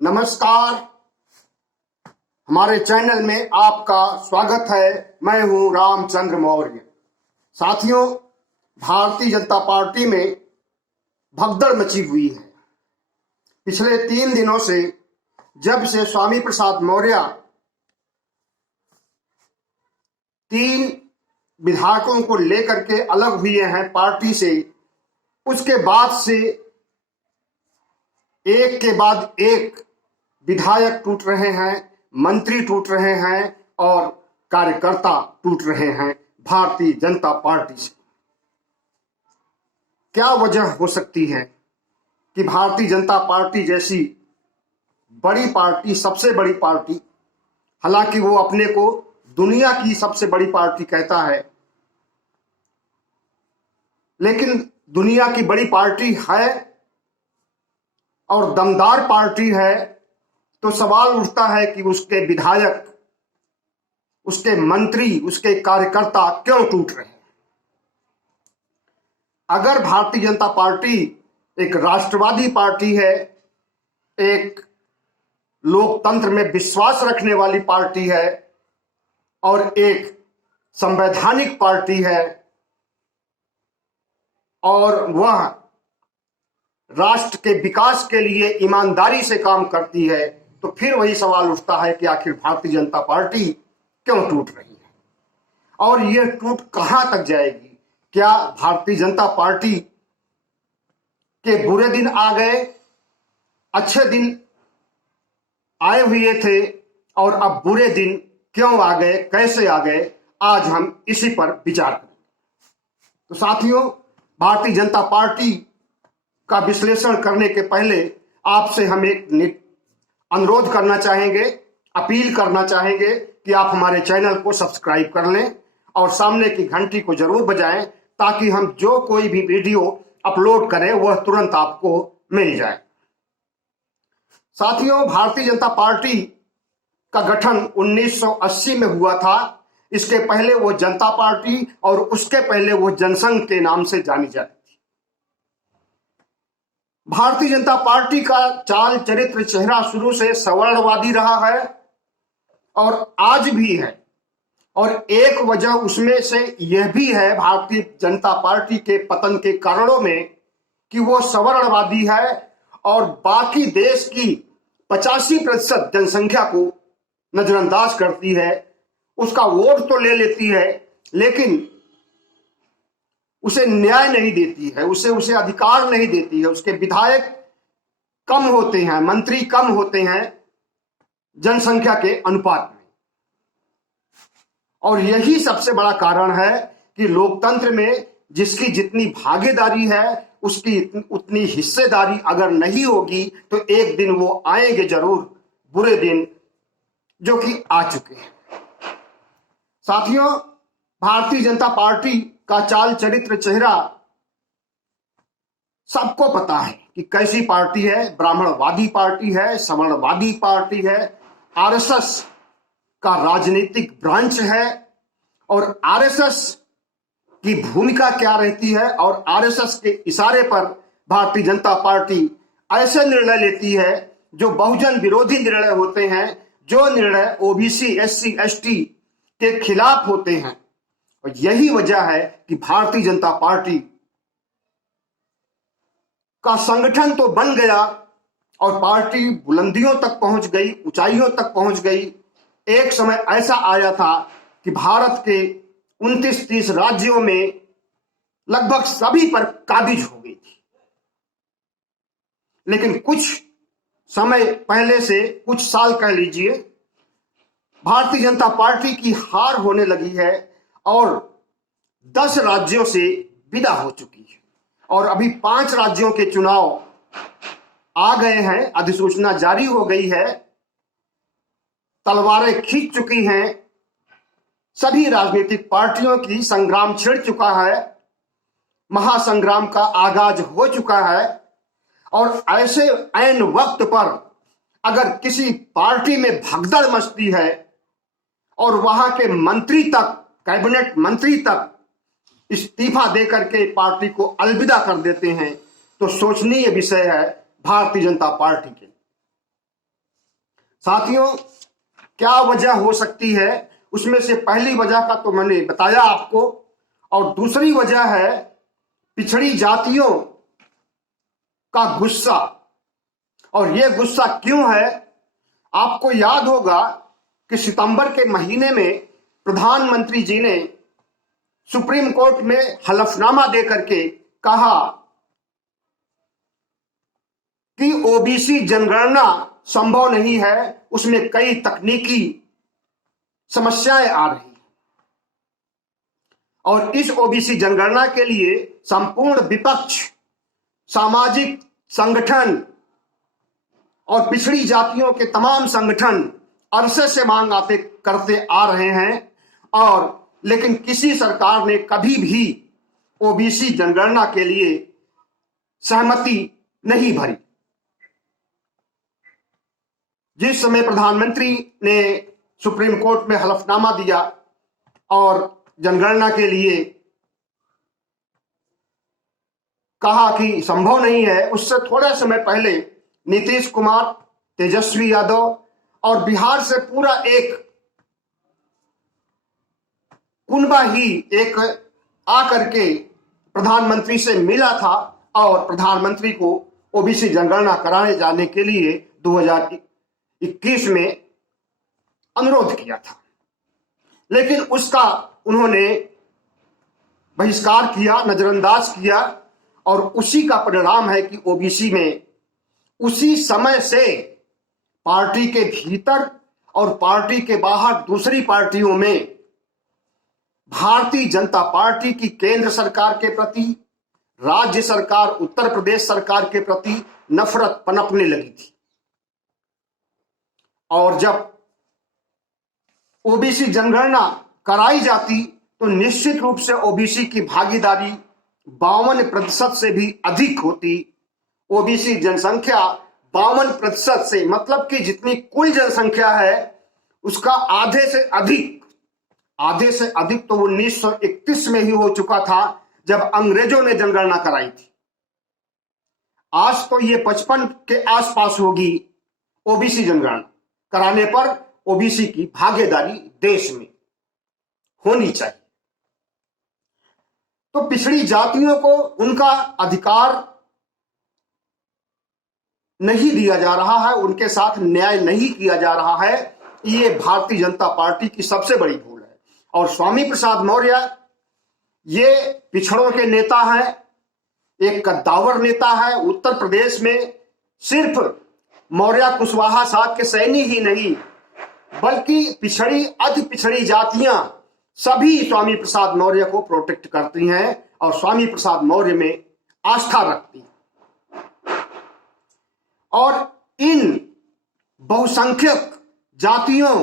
नमस्कार, हमारे चैनल में आपका स्वागत है। मैं हूं रामचंद्र मौर्य। साथियों, भारतीय जनता पार्टी में भगदड़ मची हुई है। पिछले 3 दिनों से जब से स्वामी प्रसाद मौर्य 3 विधायकों को लेकर के अलग हुए हैं पार्टी से, उसके बाद से एक के बाद एक विधायक टूट रहे हैं, मंत्री टूट रहे हैं और कार्यकर्ता टूट रहे हैं भारतीय जनता पार्टी से। क्या वजह हो सकती है कि भारतीय जनता पार्टी जैसी बड़ी पार्टी, सबसे बड़ी पार्टी, हालांकि वो अपने को दुनिया की सबसे बड़ी पार्टी कहता है, लेकिन दुनिया की बड़ी पार्टी है और दमदार पार्टी है, तो सवाल उठता है कि उसके विधायक, उसके मंत्री, उसके कार्यकर्ता क्यों टूट रहे हैं। अगर भारतीय जनता पार्टी एक राष्ट्रवादी पार्टी है, एक लोकतंत्र में विश्वास रखने वाली पार्टी है और एक संवैधानिक पार्टी है और वह राष्ट्र के विकास के लिए ईमानदारी से काम करती है, तो फिर वही सवाल उठता है कि आखिर भारतीय जनता पार्टी क्यों टूट रही है और यह टूट कहां तक जाएगी। क्या भारतीय जनता पार्टी के बुरे दिन आ गए, अच्छे दिन आए हुए थे और अब बुरे दिन क्यों आ गए, कैसे आ गए, आज हम इसी पर विचार करेंगे। तो साथियों, भारतीय जनता पार्टी का विश्लेषण करने के पहले आपसे हम एक अनुरोध करना चाहेंगे, अपील करना चाहेंगे कि आप हमारे चैनल को सब्सक्राइब कर लें और सामने की घंटी को जरूर बजाएं, ताकि हम जो कोई भी वीडियो अपलोड करें वह तुरंत आपको मिल जाए। साथियों, भारतीय जनता पार्टी का गठन 1980 में हुआ था। इसके पहले वो जनता पार्टी और उसके पहले वो जनसंघ के नाम से जानी जाती थी। भारतीय जनता पार्टी का चाल चरित्र चेहरा शुरू से सवर्णवादी रहा है और आज भी है, और एक वजह उसमें से यह भी है भारतीय जनता पार्टी के पतन के कारणों में कि वो सवर्णवादी है और बाकी देश की 85% जनसंख्या को नजरअंदाज करती है। उसका वोट तो ले लेती है, लेकिन उसे न्याय नहीं देती है, उसे अधिकार नहीं देती है। उसके विधायक कम होते हैं, मंत्री कम होते हैं जनसंख्या के अनुपात में, और यही सबसे बड़ा कारण है कि लोकतंत्र में जिसकी जितनी भागीदारी है उसकी उतनी हिस्सेदारी अगर नहीं होगी तो एक दिन वो आएंगे जरूर बुरे दिन, जो कि आ चुके हैं। साथियों, भारतीय जनता पार्टी का चाल चरित्र चेहरा सबको पता है कि कैसी पार्टी है। ब्राह्मणवादी पार्टी है, सवर्णवादी पार्टी है, आरएसएस का राजनीतिक ब्रांच है और आरएसएस की भूमिका क्या रहती है और आरएसएस के इशारे पर भारतीय जनता पार्टी ऐसे निर्णय लेती है जो बहुजन विरोधी निर्णय होते हैं, जो निर्णय ओबीसी, एससी, एसटी के खिलाफ होते हैं। और यही वजह है कि भारतीय जनता पार्टी का संगठन तो बन गया और पार्टी बुलंदियों तक पहुंच गई, ऊंचाइयों तक पहुंच गई। एक समय ऐसा आया था कि भारत के 29-30 राज्यों में लगभग सभी पर काबिज हो गई थी, लेकिन कुछ समय पहले से, कुछ साल कह लीजिए, भारतीय जनता पार्टी की हार होने लगी है और 10 राज्यों से विदा हो चुकी है और अभी 5 राज्यों के चुनाव आ गए हैं, अधिसूचना जारी हो गई है, तलवारें खींच चुकी हैं, सभी राजनीतिक पार्टियों की संग्राम छिड़ चुका है, महासंग्राम का आगाज हो चुका है। और ऐसे ऐन वक्त पर अगर किसी पार्टी में भगदड़ मचती है और वहां के मंत्री तक, कैबिनेट मंत्री तक इस्तीफा देकर के पार्टी को अलविदा कर देते हैं, तो सोचनीय विषय है भारतीय जनता पार्टी के। साथियों, क्या वजह हो सकती है? उसमें से पहली वजह का तो मैंने बताया आपको, और दूसरी वजह है पिछड़ी जातियों का गुस्सा। और यह गुस्सा क्यों है? आपको याद होगा कि सितंबर के महीने में प्रधानमंत्री जी ने सुप्रीम कोर्ट में हलफनामा देकर के कहा कि ओबीसी जनगणना संभव नहीं है, उसमें कई तकनीकी समस्याएं आ रही। और इस ओबीसी जनगणना के लिए संपूर्ण विपक्ष, सामाजिक संगठन और पिछड़ी जातियों के तमाम संगठन अरसे से मांग करते आ रहे हैं, और लेकिन किसी सरकार ने कभी भी ओबीसी जनगणना के लिए सहमति नहीं भरी। जिस समय प्रधानमंत्री ने सुप्रीम कोर्ट में हलफनामा दिया और जनगणना के लिए कहा कि संभव नहीं है, उससे थोड़े समय पहले नीतीश कुमार, तेजस्वी यादव और बिहार से पूरा एक कुनबा ही एक आकर के प्रधानमंत्री से मिला था और प्रधानमंत्री को ओबीसी जनगणना कराने जाने के लिए 2021 में अनुरोध किया था, लेकिन उसका उन्होंने बहिष्कार किया, नजरअंदाज किया। और उसी का परिणाम है कि ओबीसी में उसी समय से पार्टी के भीतर और पार्टी के बाहर दूसरी पार्टियों में भारतीय जनता पार्टी की केंद्र सरकार के प्रति, राज्य सरकार उत्तर प्रदेश सरकार के प्रति नफरत पनपने लगी थी। और जब ओबीसी जनगणना कराई जाती तो निश्चित रूप से ओबीसी की भागीदारी 52% से भी अधिक होती। ओबीसी जनसंख्या 52% से, मतलब कि जितनी कुल जनसंख्या है उसका आधे से अधिक तो 1931 में ही हो चुका था जब अंग्रेजों ने जनगणना कराई थी। आज तो ये 55 के आसपास होगी ओबीसी जनगणना कराने पर। ओबीसी की भागीदारी देश में होनी चाहिए। तो पिछड़ी जातियों को उनका अधिकार नहीं दिया जा रहा है, उनके साथ न्याय नहीं किया जा रहा है। ये भारतीय जनता पार्टी की सबसे बड़ी भूल है। और स्वामी प्रसाद मौर्य ये पिछड़ों के नेता हैं, एक कद्दावर नेता है। उत्तर प्रदेश में सिर्फ मौर्य कुशवाहा साहब के सैनी ही नहीं, बल्कि पिछड़ी अति पिछड़ी जातियां सभी स्वामी प्रसाद मौर्य को प्रोटेक्ट करती हैं और स्वामी प्रसाद मौर्य में आस्था रखती हैं। और इन बहुसंख्यक जातियों,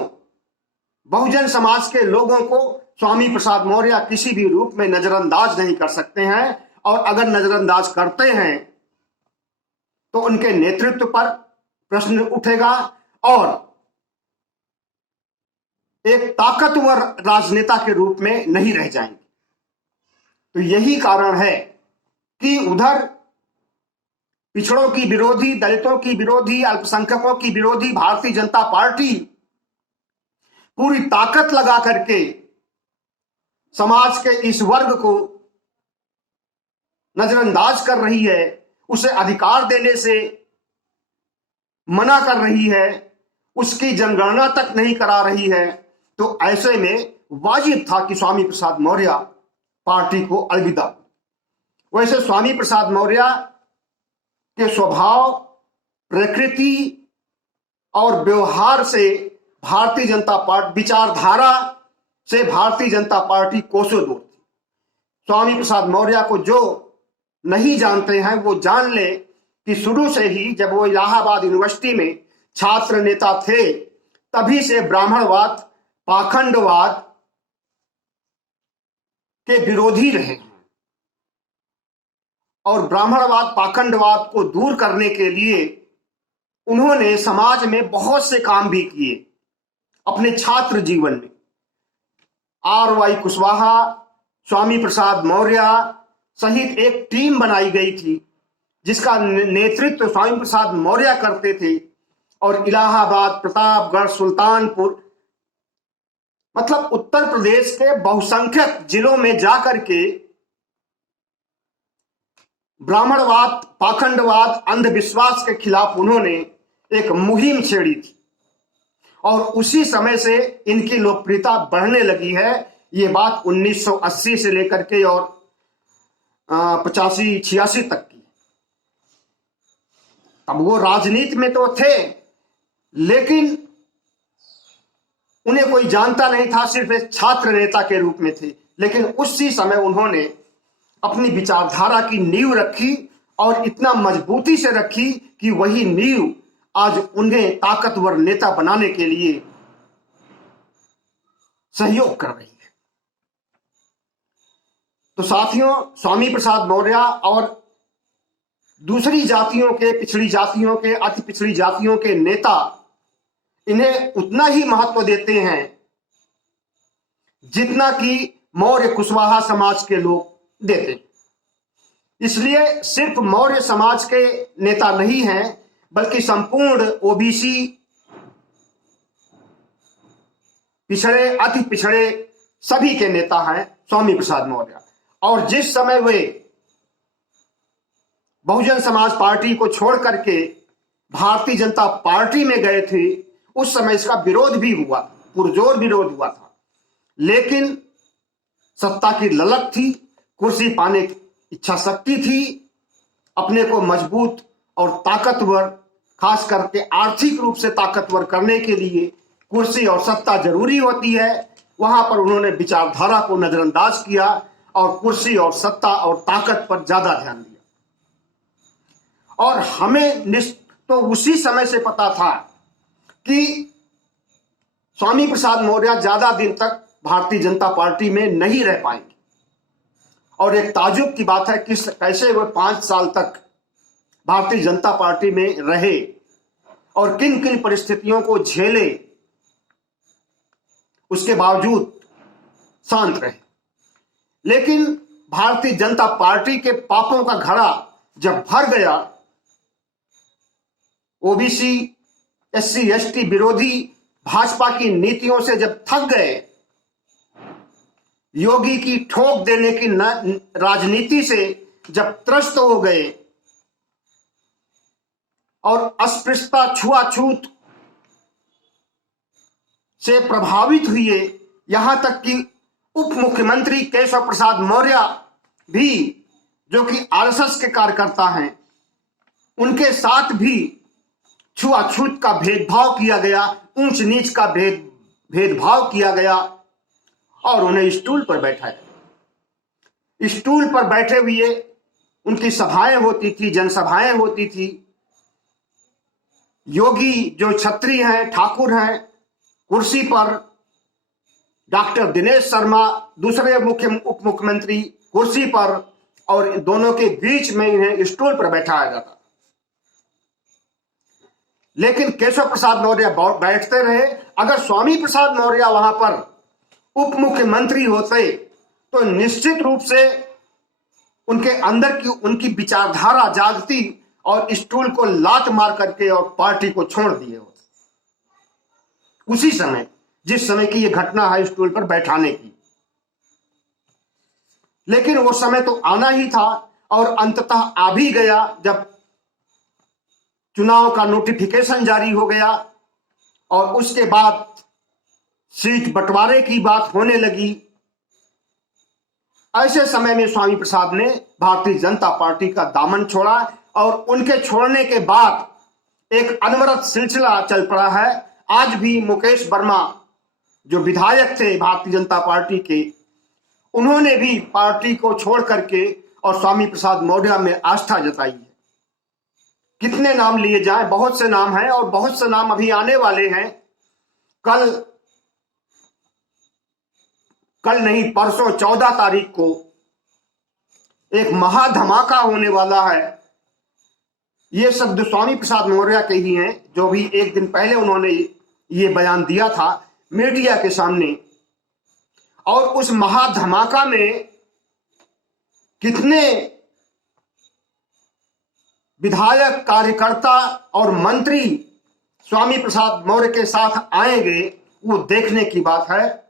बहुजन समाज के लोगों को स्वामी प्रसाद मौर्य किसी भी रूप में नजरअंदाज नहीं कर सकते हैं। और अगर नजरअंदाज करते हैं तो उनके नेतृत्व पर प्रश्न उठेगा और एक ताकतवर राजनेता के रूप में नहीं रह जाएंगे। तो यही कारण है कि उधर पिछड़ों की विरोधी, दलितों की विरोधी, अल्पसंख्यकों की विरोधी भारतीय जनता पार्टी पूरी ताकत लगा करके समाज के इस वर्ग को नजरअंदाज कर रही है, उसे अधिकार देने से मना कर रही है, उसकी जनगणना तक नहीं करा रही है। तो ऐसे में वाजिब था कि स्वामी प्रसाद मौर्य पार्टी को अलविदा। वैसे स्वामी प्रसाद मौर्य के स्वभाव, प्रकृति और व्यवहार से भारतीय जनता पार्टी, विचारधारा से भारतीय जनता पार्टी कोसों दूर थी। स्वामी प्रसाद मौर्य को जो नहीं जानते हैं वो जान ले कि शुरू से ही जब वो इलाहाबाद यूनिवर्सिटी में छात्र नेता थे तभी से ब्राह्मणवाद, पाखंडवाद के विरोधी रहे हैं। और ब्राह्मणवाद, पाखंडवाद को दूर करने के लिए उन्होंने समाज में बहुत से काम भी किए अपने छात्र जीवन में। RY कुशवाहा, स्वामी प्रसाद मौर्य सहित एक टीम बनाई गई थी जिसका नेतृत्व स्वामी प्रसाद मौर्य करते थे। और इलाहाबाद, प्रतापगढ़, सुल्तानपुर, मतलब उत्तर प्रदेश के बहुसंख्यक जिलों में जाकर के ब्राह्मणवाद, पाखंडवाद, अंधविश्वास के खिलाफ उन्होंने एक मुहिम छेड़ी थी और उसी समय से इनकी लोकप्रियता बढ़ने लगी है। ये बात 1980 से लेकर के और 85-86 तक की। अब वो राजनीति में तो थे, लेकिन उन्हें कोई जानता नहीं था, सिर्फ एक छात्र नेता के रूप में थे। लेकिन उसी समय उन्होंने अपनी विचारधारा की नींव रखी और इतना मजबूती से रखी कि वही नींव आज उन्हें ताकतवर नेता बनाने के लिए सहयोग कर रही है। तो साथियों, स्वामी प्रसाद मौर्य और दूसरी जातियों के, पिछड़ी जातियों के, अति पिछड़ी जातियों के नेता इन्हें उतना ही महत्व देते हैं जितना कि मौर्य कुशवाहा समाज के लोग देते हैं। इसलिए सिर्फ मौर्य समाज के नेता नहीं हैं, बल्कि संपूर्ण ओबीसी, पिछड़े, अति पिछड़े सभी के नेता हैं स्वामी प्रसाद मौर्य। और जिस समय वे बहुजन समाज पार्टी को छोड़ करके भारतीय जनता पार्टी में गए थे, उस समय इसका विरोध भी हुआ, पुरजोर विरोध हुआ था। लेकिन सत्ता की ललक थी, कुर्सी पाने की इच्छा शक्ति थी, अपने को मजबूत और ताकतवर, खास करके आर्थिक रूप से ताकतवर करने के लिए कुर्सी और सत्ता जरूरी होती है। वहां पर उन्होंने विचारधारा को नजरअंदाज किया और कुर्सी और सत्ता और ताकत पर ज्यादा ध्यान दिया। और हमें तो उसी समय से पता था कि स्वामी प्रसाद मौर्य ज्यादा दिन तक भारतीय जनता पार्टी में नहीं रह पाएंगे। और एक ताजुब की बात है कि कैसे वे 5 साल तक भारतीय जनता पार्टी में रहे और किन किन परिस्थितियों को झेले, उसके बावजूद शांत रहे। लेकिन भारतीय जनता पार्टी के पापों का घड़ा जब भर गया, ओबीसी, एससी, एसटी विरोधी भाजपा की नीतियों से जब थक गए, योगी की ठोक देने की राजनीति से जब त्रस्त हो गए और अस्पृश्यता, छुआछूत से प्रभावित हुए, यहां तक कि उप मुख्यमंत्री केशव प्रसाद मौर्य भी, जो कि आरएसएस के कार्यकर्ता हैं, उनके साथ भी छुआछूत का भेदभाव किया गया, ऊंच नीच का भेदभाव किया गया और उन्हें स्टूल पर बैठाया। स्टूल पर बैठे हुए उनकी सभाएं होती थी, जनसभाएं होती थी। योगी जो छत्री हैं, ठाकुर हैं, कुर्सी पर, डॉक्टर दिनेश शर्मा दूसरे उप मुख्यमंत्री कुर्सी पर, और दोनों के बीच में इन्हें स्टूल पर बैठाया जाता। लेकिन केशव प्रसाद मौर्य बैठते रहे। अगर स्वामी प्रसाद मौर्य वहां पर उप मुख्यमंत्री होते तो निश्चित रूप से उनके अंदर की उनकी विचारधारा जागती और स्टूल को लात मार करके और पार्टी को छोड़ दिए होते। उसी समय, जिस समय की यह घटना है स्टूल पर बैठाने की। लेकिन वो समय तो आना ही था और अंततः आ भी गया जब चुनाव का नोटिफिकेशन जारी हो गया और उसके बाद सीट बंटवारे की बात होने लगी। ऐसे समय में स्वामी प्रसाद ने भारतीय जनता पार्टी का दामन छोड़ा और उनके छोड़ने के बाद एक अनवरत सिलसिला चल पड़ा है। आज भी मुकेश वर्मा जो विधायक थे भारतीय जनता पार्टी के, उन्होंने भी पार्टी को छोड़ करके और स्वामी प्रसाद मौर्य में आस्था जताई है। कितने नाम लिए जाएं, बहुत से नाम हैं और बहुत से नाम अभी आने वाले हैं। कल नहीं, परसों 14 तारीख को एक महाधमाका होने वाला है। ये शब्द स्वामी प्रसाद मौर्य के ही हैं, जो भी एक दिन पहले उन्होंने ये बयान दिया था मीडिया के सामने। और उस महाधमाका में कितने विधायक, कार्यकर्ता और मंत्री स्वामी प्रसाद मौर्य के साथ आएंगे वो देखने की बात है।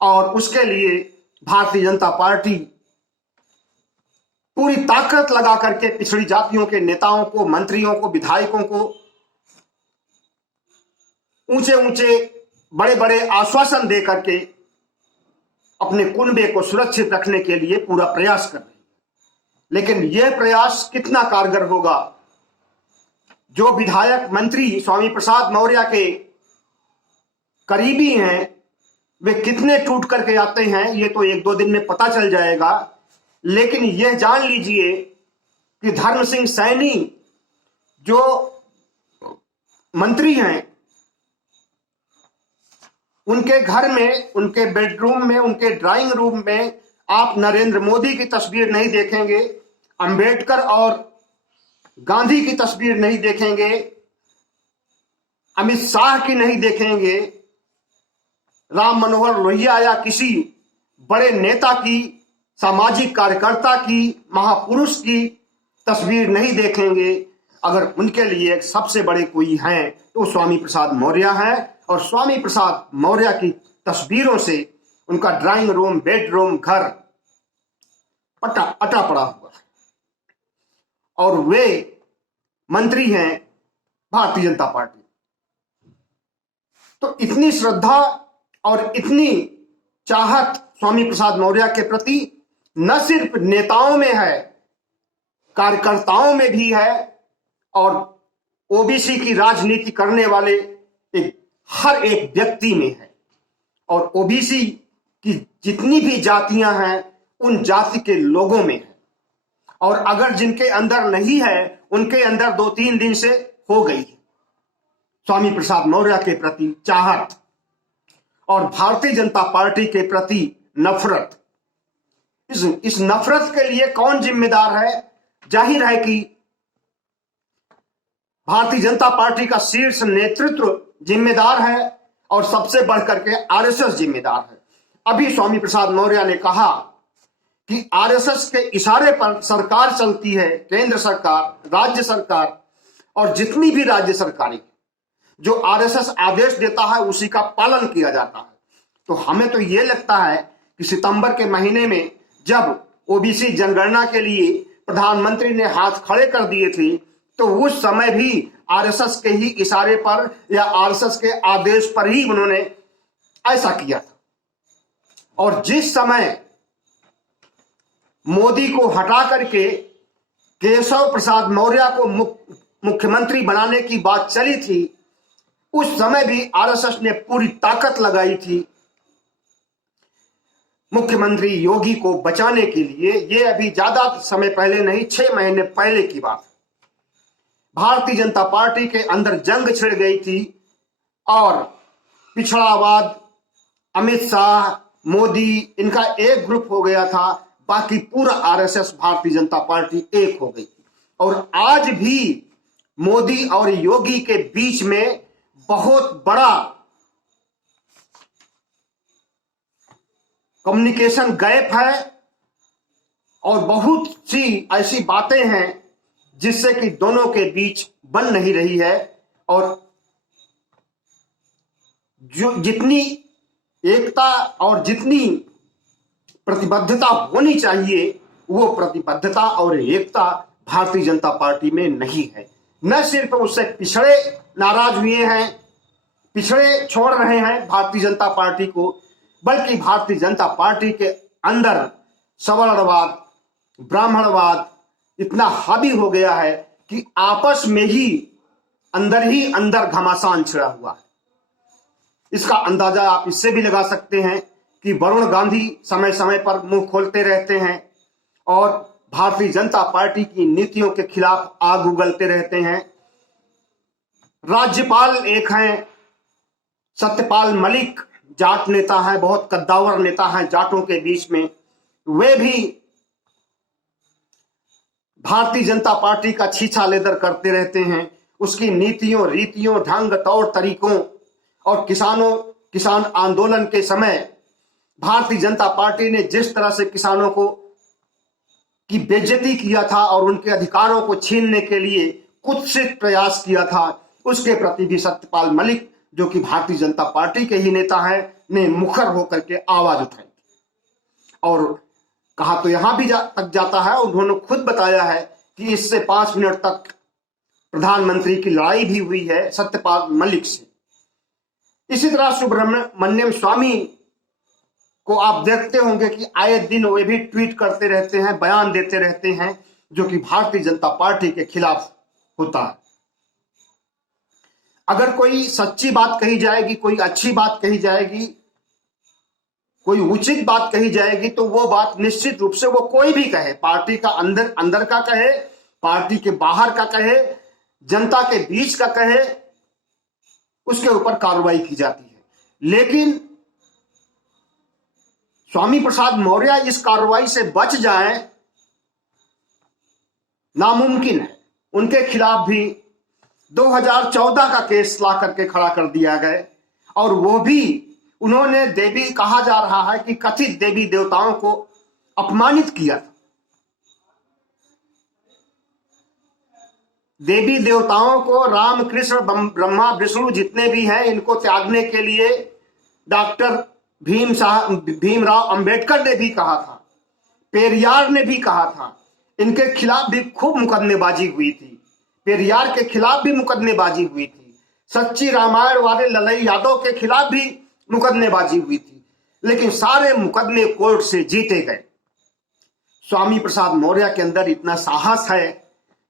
और उसके लिए भारतीय जनता पार्टी पूरी ताकत लगा करके पिछड़ी जातियों के नेताओं को, मंत्रियों को, विधायकों को ऊंचे ऊंचे बड़े बड़े आश्वासन दे करके अपने कुनबे को सुरक्षित रखने के लिए पूरा प्रयास कर रही है। लेकिन यह प्रयास कितना कारगर होगा? जो विधायक, मंत्री स्वामी प्रसाद मौर्य के करीबी हैं वे कितने टूट करके आते हैं ये तो एक दो दिन में पता चल जाएगा। लेकिन यह जान लीजिए कि धर्म सिंह सैनी जो मंत्री हैं, उनके घर में, उनके बेडरूम में, उनके ड्राइंग रूम में आप नरेंद्र मोदी की तस्वीर नहीं देखेंगे, अंबेडकर और गांधी की तस्वीर नहीं देखेंगे, अमित शाह की नहीं देखेंगे, राम मनोहर लोहिया या किसी बड़े नेता की, सामाजिक कार्यकर्ता की, महापुरुष की तस्वीर नहीं देखेंगे। अगर उनके लिए सबसे बड़े कोई हैं तो स्वामी प्रसाद मौर्य हैं। और स्वामी प्रसाद मौर्य की तस्वीरों से उनका ड्राइंग रूम, बेडरूम, घर अटा पड़ा हुआ है। और वे मंत्री हैं भारतीय जनता पार्टी। तो इतनी श्रद्धा और इतनी चाहत स्वामी प्रसाद मौर्य के प्रति न सिर्फ नेताओं में है, कार्यकर्ताओं में भी है, और ओबीसी की राजनीति करने वाले हर एक व्यक्ति में है। और ओबीसी की जितनी भी जातियां हैं उन जाति के लोगों में है। और अगर जिनके अंदर नहीं है उनके अंदर 2-3 दिन से हो गई है स्वामी प्रसाद मौर्य के प्रति चाहत और भारतीय जनता पार्टी के प्रति नफरत। इस नफरत के लिए कौन जिम्मेदार है? जाहिर है कि भारतीय जनता पार्टी का शीर्ष नेतृत्व जिम्मेदार है और सबसे बढ़कर के आरएसएस जिम्मेदार है। अभी स्वामी प्रसाद मौर्य ने कहा कि आरएसएस के इशारे पर सरकार चलती है, केंद्र सरकार, राज्य सरकार और जितनी भी राज्य सरकारें, जो आरएसएस आदेश देता है उसी का पालन किया जाता है। तो हमें तो ये लगता है कि सितंबर के महीने में जब ओबीसी जनगणना के लिए प्रधानमंत्री ने हाथ खड़े कर दिए थे तो उस समय भी आरएसएस के ही इशारे पर या आरएसएस के आदेश पर ही उन्होंने ऐसा किया था। और जिस समय मोदी को हटा करके केशव प्रसाद मौर्य को मुख्यमंत्री बनाने की बात चली थी, उस समय भी आरएसएस ने पूरी ताकत लगाई थी मुख्यमंत्री योगी को बचाने के लिए। ये अभी ज्यादा समय पहले नहीं, 6 महीने पहले की बात। भारतीय जनता पार्टी के अंदर जंग छिड़ गई थी और पिछड़ावाद, अमित शाह, मोदी, इनका एक ग्रुप हो गया था, बाकी पूरा आरएसएस भारतीय जनता पार्टी एक हो गई। और आज भी मोदी और योगी के बीच में बहुत बड़ा कम्युनिकेशन गैप है और बहुत सी ऐसी बातें हैं जिससे कि दोनों के बीच बन नहीं रही है। और जो जितनी एकता और जितनी प्रतिबद्धता होनी चाहिए वो प्रतिबद्धता और एकता भारतीय जनता पार्टी में नहीं है। न सिर्फ उससे पिछड़े नाराज हुए हैं, पिछड़े छोड़ रहे हैं भारतीय जनता पार्टी को, बल्कि भारतीय जनता पार्टी के अंदर सवर्णवाद, ब्राह्मणवाद इतना हावी हो गया है कि आपस में ही अंदर घमासान छिड़ा हुआ है। इसका अंदाजा आप इससे भी लगा सकते हैं कि वरुण गांधी समय समय पर मुंह खोलते रहते हैं और भारतीय जनता पार्टी की नीतियों के खिलाफ आग उगलते रहते हैं। राज्यपाल एक हैं सत्यपाल मलिक, जाट नेता हैं, बहुत कद्दावर नेता हैं जाटों के बीच में, वे भी भारतीय जनता पार्टी का छीछा लेदर करते रहते हैं। उसकी नीतियों, रीतियों, ढंग, तौर तरीकों और किसान आंदोलन के समय भारतीय जनता पार्टी ने जिस तरह से किसानों को की बेइज्जती किया था और उनके अधिकारों को छीनने के लिए कुत्सित प्रयास किया था, उसके प्रति भी सत्यपाल मलिक, जो कि भारतीय जनता पार्टी के ही नेता हैं, ने मुखर होकर के आवाज उठाई। और कहा तो यहां भी तक जाता है, उन्होंने खुद बताया है कि इससे 5 मिनट तक प्रधानमंत्री की लड़ाई भी हुई है सत्यपाल मलिक से। इसी तरह सुब्रमण्यम स्वामी को आप देखते होंगे कि आए दिन वे भी ट्वीट करते रहते हैं, बयान देते रहते हैं, जो कि भारतीय जनता पार्टी के खिलाफ होता है। अगर कोई सच्ची बात कही जाएगी, कोई अच्छी बात कही जाएगी, कोई उचित बात कही जाएगी, तो वो बात निश्चित रूप से वो कोई भी कहे, पार्टी का अंदर का कहे, पार्टी के बाहर का कहे, जनता के बीच का कहे, उसके ऊपर कार्रवाई की जाती है। लेकिन स्वामी प्रसाद मौर्य इस कार्रवाई से बच जाएं, नामुमकिन है। उनके खिलाफ भी 2014 का केस ला करके खड़ा कर दिया गया, और वो भी उन्होंने देवी, कहा जा रहा है कि कथित देवी देवताओं को अपमानित किया था। देवी देवताओं को, राम कृष्ण ब्रह्मा विष्णु जितने भी हैं, इनको त्यागने के लिए डॉक्टर भीमराव अंबेडकर ने भी कहा था, पेरियार ने भी कहा था। इनके खिलाफ भी खूब मुकदमेबाजी हुई थी, पेरियार के खिलाफ भी मुकदमेबाजी हुई थी, सच्ची रामायण वाले ललई यादव के खिलाफ भी मुकदमेबाजी हुई थी, लेकिन सारे मुकदमे कोर्ट से जीते गए। स्वामी प्रसाद मौर्य के अंदर इतना साहस है,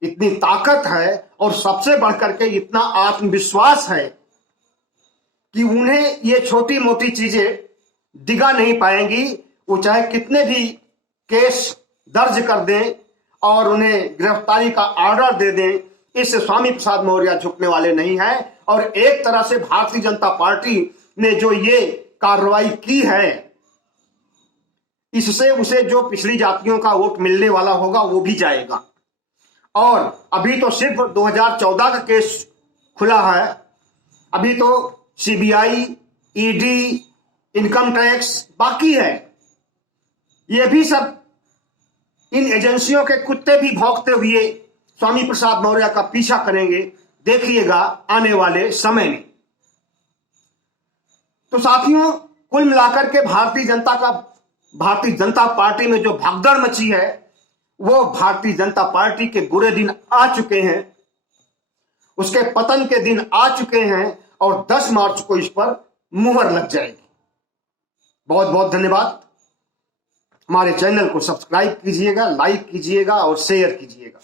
इतनी ताकत है, और सबसे बढ़कर के इतना आत्मविश्वास है कि उन्हें ये छोटी मोटी चीजें डिगा नहीं पाएंगी। वो चाहे कितने भी केस दर्ज कर दें और उन्हें गिरफ्तारी का ऑर्डर दे दें, इससे स्वामी प्रसाद मौर्य झुकने वाले नहीं हैं। और एक तरह से भारतीय जनता पार्टी ने जो ये कार्रवाई की है, इससे उसे जो पिछड़ी जातियों का वोट मिलने वाला होगा वो भी जाएगा। और अभी तो सिर्फ 2014 का केस खुला है, अभी तो सीबीआई, ईडी, इनकम टैक्स बाकी है। ये भी सब इन एजेंसियों के कुत्ते भी भौंकते हुए स्वामी प्रसाद मौर्य का पीछा करेंगे, देखिएगा आने वाले समय में। तो साथियों, कुल मिलाकर के भारतीय जनता पार्टी में जो भगदड़ मची है, वो भारतीय जनता पार्टी के बुरे दिन आ चुके हैं, उसके पतन के दिन आ चुके हैं, और 10 मार्च को इस पर मुहर लग जाएगी। बहुत बहुत धन्यवाद। हमारे चैनल को सब्सक्राइब कीजिएगा, लाइक कीजिएगा और शेयर कीजिएगा।